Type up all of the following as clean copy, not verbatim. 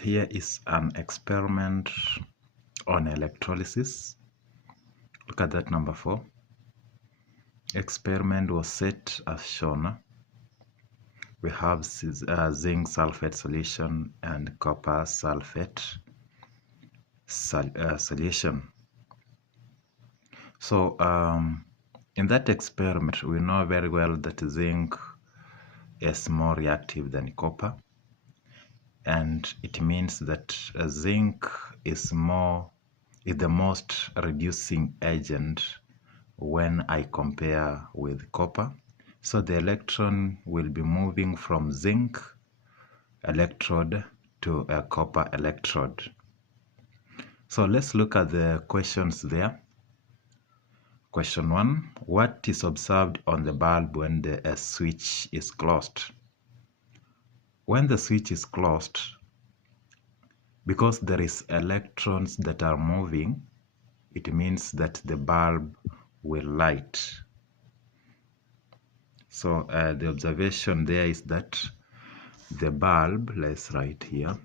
Here is an experiment on electrolysis. Look at that number 4. Experiment was set as shown. We have zinc sulfate solution and copper sulfate solution. So in that experiment, we know very well that zinc is more reactive than copper, and it means that zinc is the most reducing agent when I compare with copper. So the electron will be moving from zinc electrode to a copper electrode. So let's look at the questions there. Question 1, what is observed on the bulb when the switch is closed? When the switch is closed, because there is electrons that are moving, it means that the bulb will light. So the observation there is that the bulb, let's write here,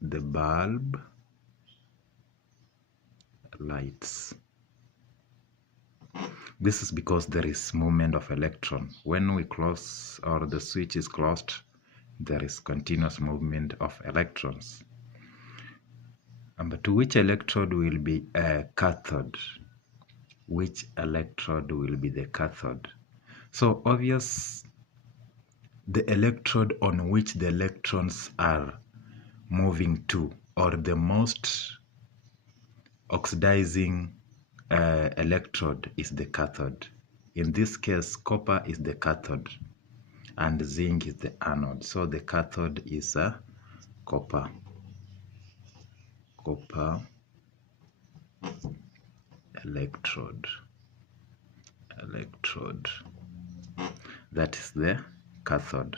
the bulb lights. This is because there is movement of electron. When we close or the switch is closed, there is continuous movement of electrons. Number 2, which electrode will be a cathode? Which electrode will be the cathode? So obvious, the electrode on which the electrons are moving to, or the most oxidizing electrode, is the cathode. In this case, copper is the cathode and zinc is the anode. So the cathode is a copper electrode. That is the cathode.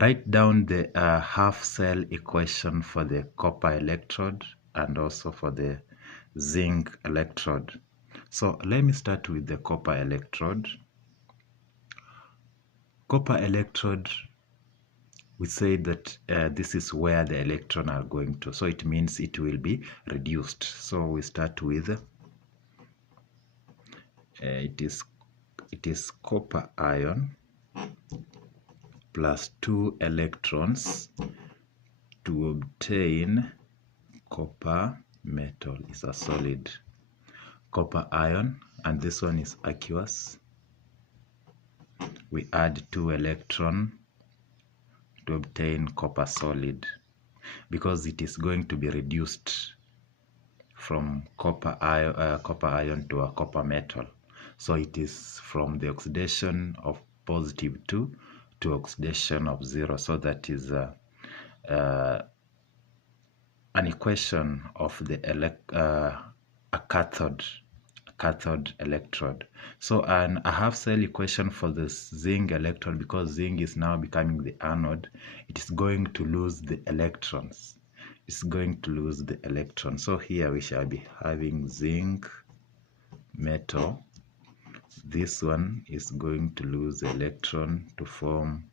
Write down the half cell equation for the copper electrode and also for the zinc electrode. So let me start with the copper electrode. Copper electrode, we say that this is where the electrons are going to. So it means it will be reduced. So we start with it is copper ion plus 2 electrons to obtain copper metal. Is a solid copper ion, and this one is aqueous. We add 2 electrons to obtain copper solid, because it is going to be reduced from copper ion to a copper metal. So it is from the oxidation of +2 to oxidation of 0. So that is an equation of the a cathode electrode. So a half cell equation for the zinc electrode, because zinc is now becoming the anode, it is going to lose the electrons. It's going to lose the electrons. So here we shall be having zinc metal. This one is going to lose electron to form,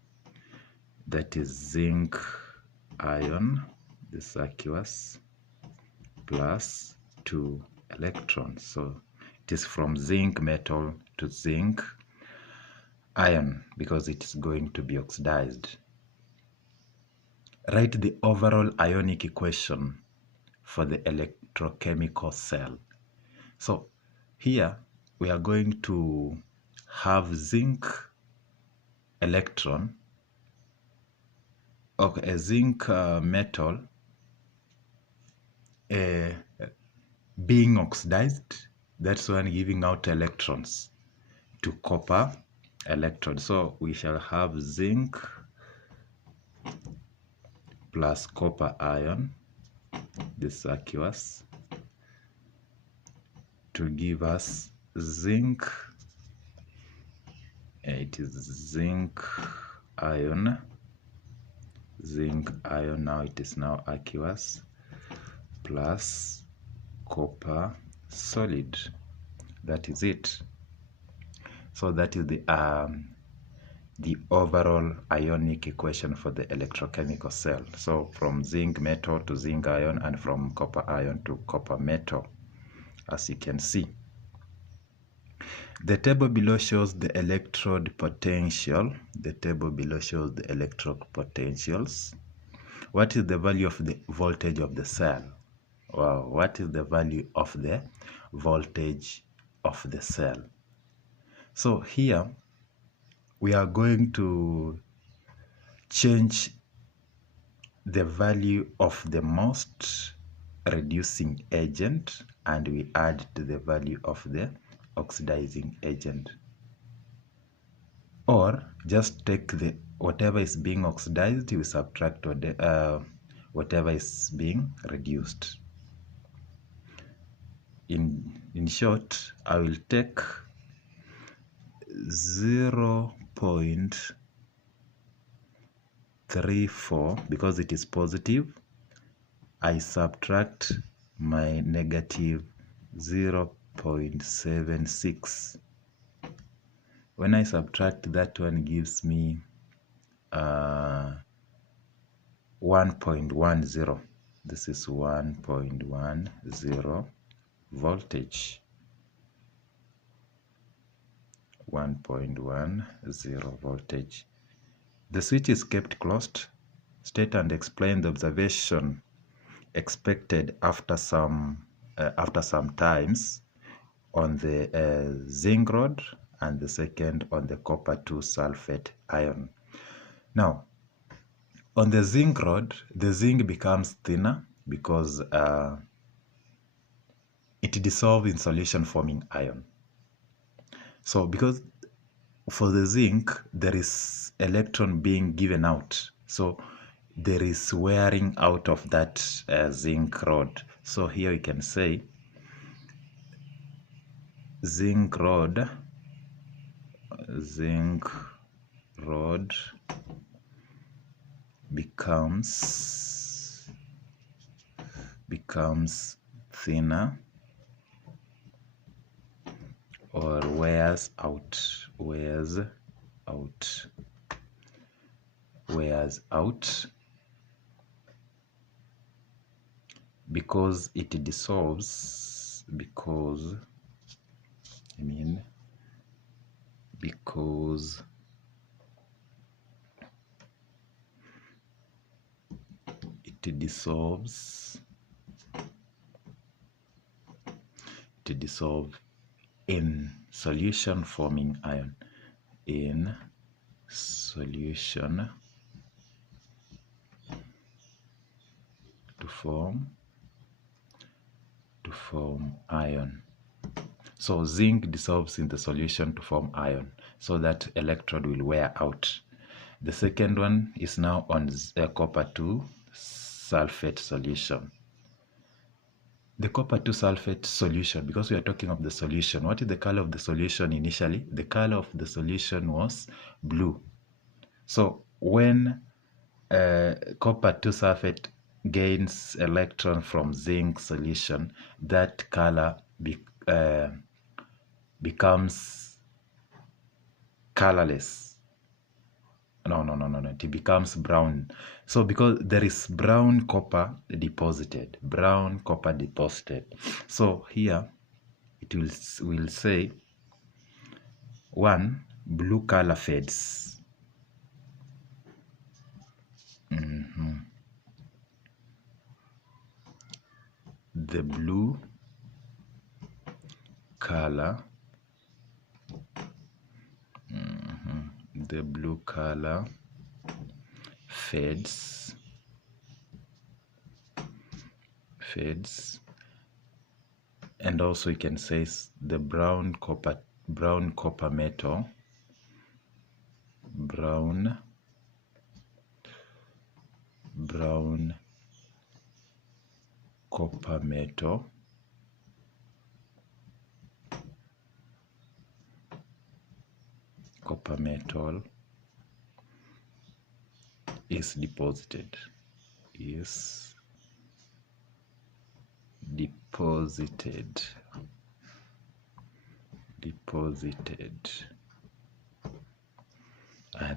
that is zinc ion, this aqueous, plus 2 electrons. So it is from zinc metal to zinc ion, because it is going to be oxidized. Write the overall ionic equation for the electrochemical cell. So here we are going to have zinc electron, okay, a zinc metal being oxidized, that's one giving out electrons to copper electrode. So we shall have zinc plus copper ion, this aqueous, to give us zinc. It is zinc ion, now it is now aqueous, plus copper solid. That is it. So that is the the overall ionic equation for the electrochemical cell. So from zinc metal to zinc ion, and from copper ion to copper metal, as you can see. The table below shows the electrode potential. The table below shows the electrode potentials. What is the value of the voltage of the cell? Wow, what is the value of the voltage of the cell? So here we are going to change the value of the most reducing agent, and we add to the value of the oxidizing agent. Or just take the whatever is being oxidized, we subtract whatever is being reduced. In short, I will take 0.34 because it is positive. I subtract my negative 0.76. When I subtract, that one gives me 1.10. This is 1.10 voltage. 1.10 voltage. The switch is kept closed. State and explain the observation expected after some times on the zinc rod, and the second on the copper 2 sulfate ion. Now, on the zinc rod, the zinc becomes thinner because it dissolves in solution forming ion. So because for the zinc, there is electron being given out. So there is wearing out of that zinc rod. So here we can say zinc rod becomes thinner, or wears out because it dissolves, because it dissolves in solution forming ion, in solution to form ion. So zinc dissolves in the solution to form ion, so that electrode will wear out. The second one is now on copper 2 sulfate solution. The copper 2 sulfate solution, because we are talking of the solution, what is the color of the solution initially? The color of the solution was blue. So when copper 2 sulfate gains electron from zinc solution, that color becomes colorless. No, it becomes brown. So because there is brown copper deposited. So here it will say 1, blue color fades. The blue color fades, and also you can say the brown copper metal, brown copper metal is deposited.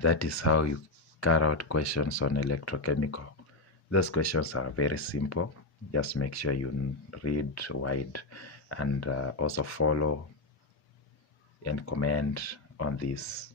That is how you carry out questions on electrochemical. Those questions are very simple. Just make sure you read wide and also follow and comment on this